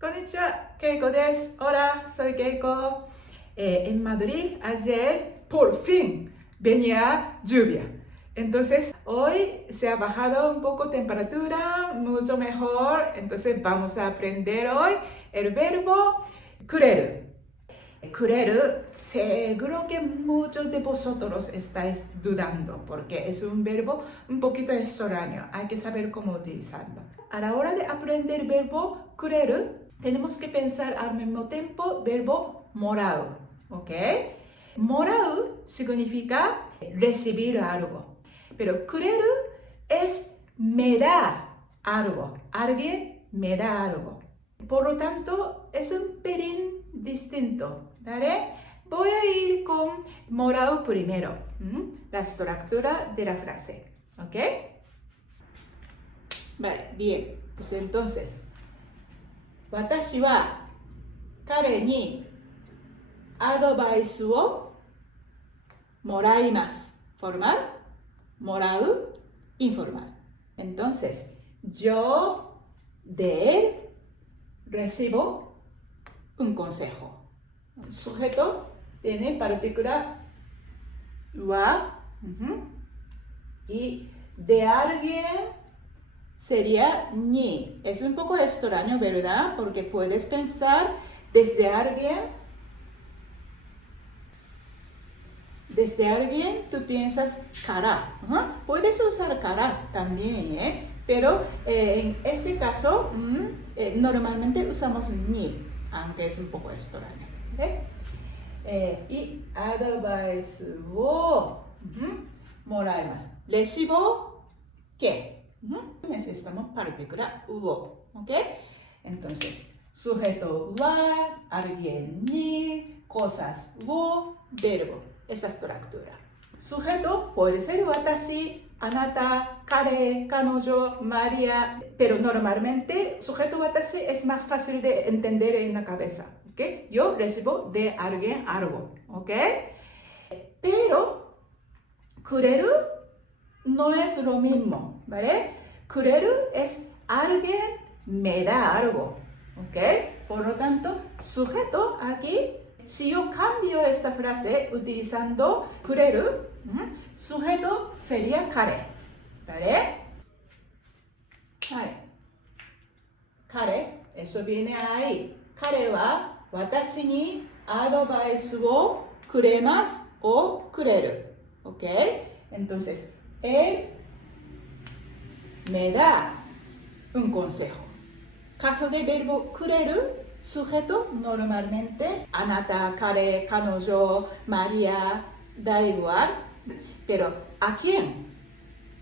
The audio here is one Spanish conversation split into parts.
Konnichiwa, Keiko desu. Hola, soy Keiko. En Madrid ayer por fin venía lluvia. Entonces hoy se ha bajado un poco temperatura, mucho mejor. Entonces vamos a aprender hoy el verbo kureru. Kureru, seguro que muchos de vosotros estáis dudando porque es un verbo un poquito extraño. Hay que saber cómo utilizarlo. A la hora de aprender el verbo kureru, tenemos que pensar al mismo tiempo verbo morado, ¿ok? Morado significa recibir algo, pero kureru es me da algo, alguien me da algo. Por lo tanto, es un pelín distinto, ¿vale? Voy a ir con morado primero, la estructura de la frase, ¿ok? Vale, bien, pues entonces, 私は彼にアドバイスをもらいます。Formal, もらう、informal. Entonces, yo de él recibo un consejo. Un sujeto tiene partícula wa, y de alguien sería ni. Es un poco extraño, ¿verdad? Porque puedes pensar desde alguien tú piensas cara. Puedes usar cara también, pero en este caso normalmente usamos ni, aunque es un poco extraño. Y adviceをもらいます。recibo ¿qué? Necesitamos partícula uo, ¿ok? Entonces, sujeto wa, alguien ni, cosas wo, verbo. Esa estructura. Sujeto puede ser watashi, anata, kare, kanojo, María, pero normalmente sujeto watashi es más fácil de entender en la cabeza, ¿ok? Yo recibo de alguien algo, ¿ok? Pero kureru no es lo mismo, ¿vale? Kureru es alguien me da algo, ¿ok? Por lo tanto, sujeto aquí, si yo cambio esta frase utilizando kureru, sujeto sería kare, ¿vale? Kare, eso viene ahí. Kare wa watashi ni advice wo kuremasu o kureru, ¿ok? Entonces, él me da un consejo. Caso de verbo kureru, sujeto normalmente anata, kare, kanojo, María, da igual. Pero ¿a quién?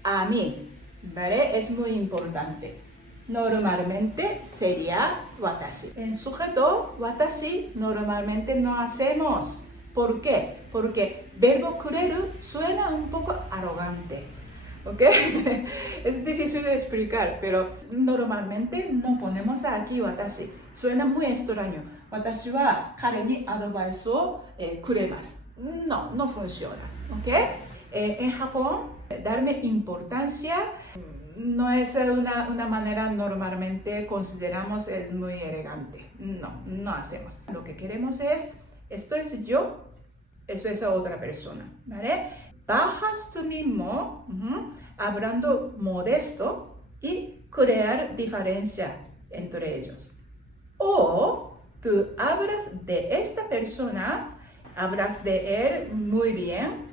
A mí, ¿vale? Es muy importante. Normalmente sería watashi. En sujeto, watashi normalmente no hacemos. ¿Por qué? Porque verbo kureru suena un poco arrogante, ¿ok? Es difícil de explicar, pero normalmente no ponemos aquí watashi. Suena muy extraño. Watashi wa kare ni advice o kuremasu. No funciona, ¿ok? En Japón, darme importancia no es una manera normalmente consideramos es muy elegante. No hacemos. Lo que queremos es, esto es yo, eso es otra persona, ¿vale? Bajas tú mismo, hablando modesto y crear diferencia entre ellos. O tú hablas de esta persona, hablas de él muy bien,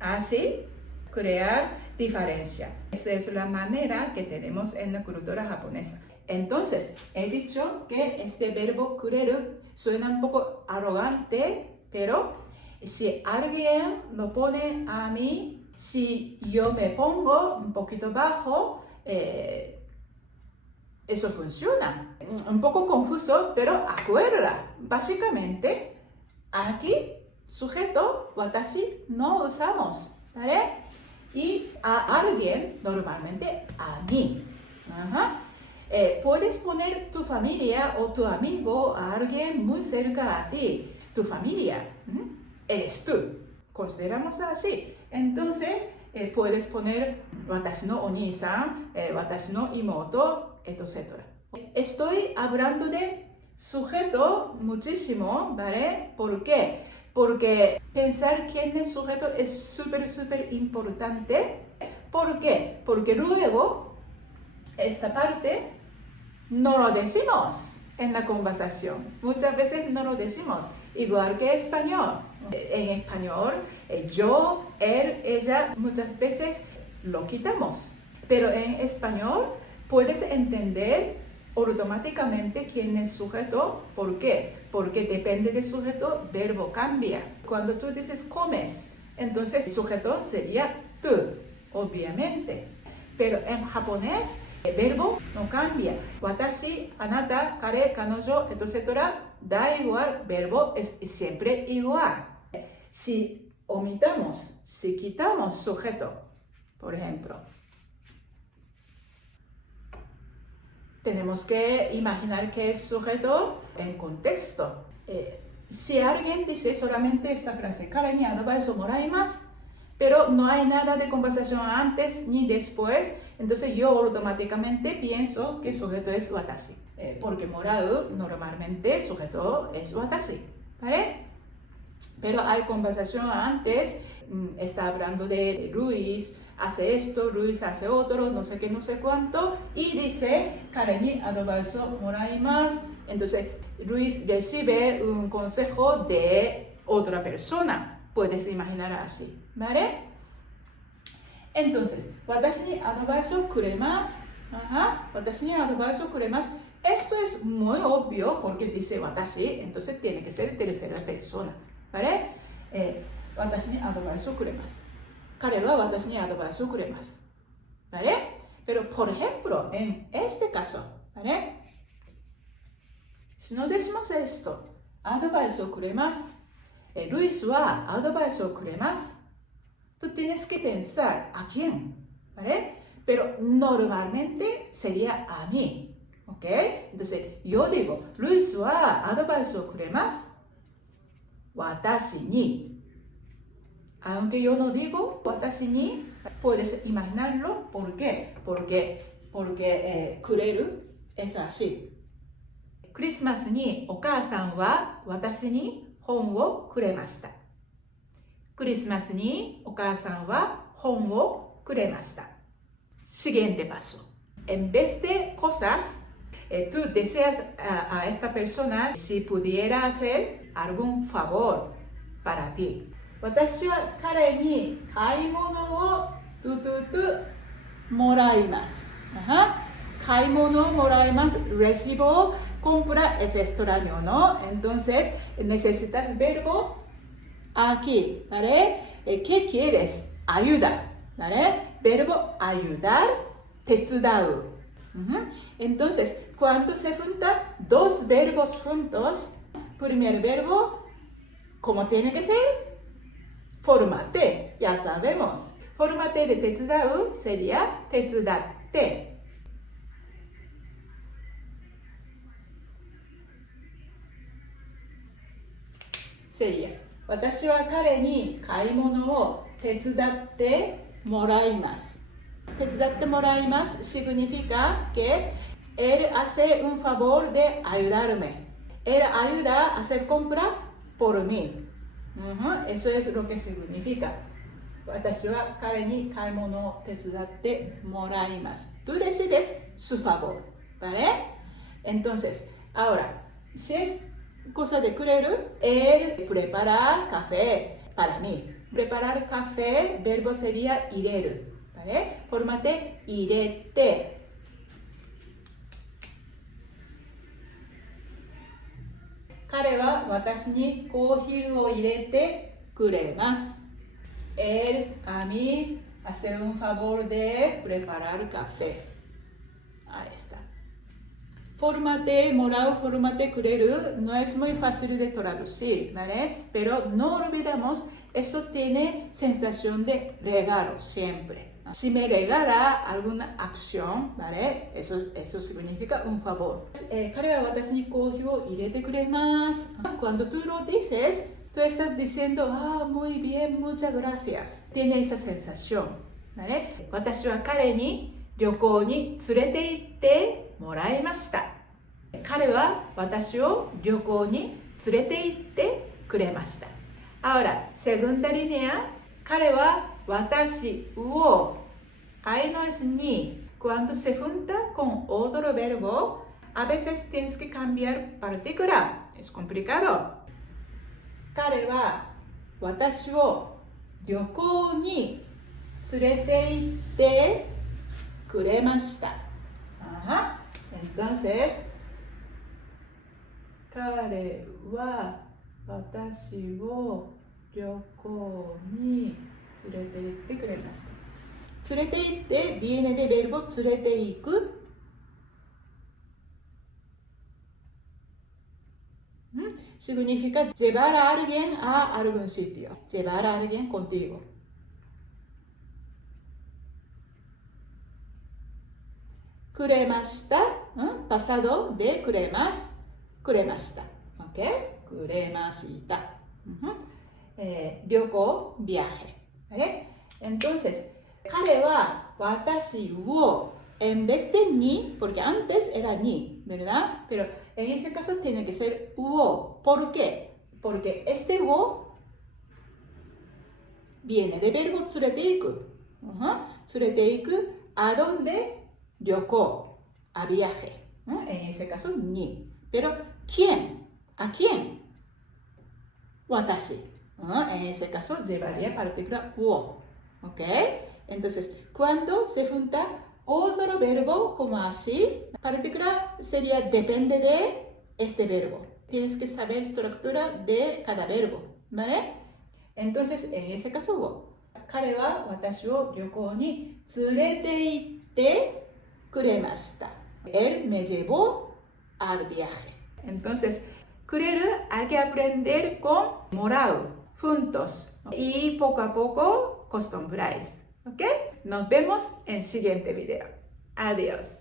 así crear diferencia. Esa es la manera que tenemos en la cultura japonesa. Entonces, he dicho que este verbo kureru suena un poco arrogante, pero si alguien lo pone a mí, si yo me pongo un poquito bajo, eso funciona. Un poco confuso, pero acuerda. Básicamente, aquí, sujeto, watashi, no usamos, ¿vale? Y a alguien, normalmente a mí. Puedes poner tu familia o tu amigo a alguien muy cerca a ti. Tu familia, eres tú. Consideramos así. Entonces, puedes poner watashi no oni-san, watashi no imoto, etc. Estoy hablando de sujeto muchísimo, ¿vale? ¿Por qué? Porque pensar quién es sujeto es súper importante. ¿Por qué? Porque luego esta parte no lo decimos en la conversación. Muchas veces no lo decimos, igual que español. En español, yo, él, ella, muchas veces lo quitamos. Pero en español puedes entender automáticamente quién es sujeto. ¿Por qué? Porque depende del sujeto, verbo cambia. Cuando tú dices comes, entonces el sujeto sería tú, obviamente. Pero en japonés, el verbo no cambia. Watashi, anata, kare, kanojo, etc. Da igual, verbo es siempre igual. Si omitamos, si quitamos sujeto, por ejemplo, tenemos que imaginar que es sujeto en contexto. Si alguien dice solamente esta frase, "Kare ni adviceをもらいます", pero no hay nada de conversación antes ni después, entonces yo automáticamente pienso que sujeto es watashi. Porque morau normalmente sujeto es watashi, ¿vale? Pero hay conversación antes, está hablando de Luis, hace esto, Luis hace otro, no sé qué, no sé cuánto, y dice, "Kare ni adviceをもらいます". Entonces, Luis recibe un consejo de otra persona. Puedes imaginar así, ¿vale? Entonces, "Watashi ni adviceをくれます". "Watashi ni adviceをくれます". Esto es muy obvio porque dice watashi, entonces tiene que ser tercera persona, ¿vale? "Watashi ni adviceをくれます". 彼は私にアドバイスをくれます。¿Vale? Pero, por ejemplo, en este caso, ¿vale? Si no decimos esto, アドバイスをくれます。Luis はアドバイスをくれます。Tú tienes que pensar a quién, ¿vale? Pero normalmente sería a mí, ¿ok? Entonces, yo digo, Luis はアドバイスをくれます。私に。Aunque yo no digo watashi ni, puedes imaginarlo. ¿Por qué? Porque kureru es así. クリスマスにお母さんは私に本をくれました。クリスマスにお母さんは本をくれました。Siguiente paso. En vez de cosas, tú deseas a esta persona si pudiera hacer algún favor para ti. 私は彼に買い物をもらいます。買い物をもらいます。Recibo, compra es extraño, ¿no? Entonces, necesitas verbo aquí, ¿vale? ¿Qué quieres? Ayuda, ¿vale? Verbo ayudar, 手伝う。Entonces, cuando se juntan dos verbos juntos, primer verbo, ¿cómo tiene que ser? Fórmate, ya sabemos. Fórmate de 手伝う sería 手伝って。sería 私は彼に買い物を手伝ってもらいます。手伝ってもらいます significa que él hace un favor de ayudarme. Él ayuda a hacer compra por mí. Eso es lo que significa. 私は彼に買い物を手伝ってもらいます。Tú recibes su favor, ¿vale? Entonces, ahora, si es cosa de kureru, él prepara café para mí. Preparar café, verbo sería 入れる, ¿vale? Fórmate 入れて。彼は私にコーヒーを入れてくれます。Él a mí hace un favor de preparar café. Ahí está. Fórmate, もらう, fórmate, くれる no es muy fácil de traducir, ¿vale? Pero no olvidamos, esto tiene sensación de regalo siempre. Si me regala alguna acción, ¿vale? Eso significa un favor. 彼は私にコーヒーを入れてくれます。Cuando tú lo dices, tú estás diciendo, muy bien, muchas gracias. Tiene esa sensación, ¿vale? 私は彼に旅行に連れて行ってもらいました。彼は私を旅行に連れて行ってくれました。Ahora, segunda línea, 彼は私をI no es ni. Cuando se junta con otro verbo, a veces tienes que cambiar partícula. Es complicado. 彼は私を旅行に連れて行ってくれました。Ajá. Entonces, 彼は私を旅行に連れて行ってくれました。連れて行って viene de verbo 連れて行く。Significa llevar a alguien a algún sitio. Llevar a alguien contigo. くれました。pasado de くれます。くれました。¿Ok? くれました。旅行、viaje. ¿Vale? Entonces, 彼は私をen vez de ni, porque antes era ni, ¿verdad? Pero en este caso tiene que ser wo. ¿Por qué? Porque este wo viene de verbo 連れて行く。連れて行く。¿A dónde? 旅行。A viaje. En ese caso, ni. Pero, ¿quién? ¿A quién? 私. En ese caso, llevaría partícula wo. ¿Ok? Entonces, cuando se junta otro verbo como así, partícula sería depende de este verbo. Tienes que saber estructura de cada verbo, ¿vale? Entonces, en ese caso, wo. 彼は私を旅行に連れて行ってくれました。Él me llevó al viaje. Entonces, くれる hay que aprender con moral, juntos. Y poco a poco acostumbráis. ¿Ok? Nos vemos en el siguiente video. Adiós.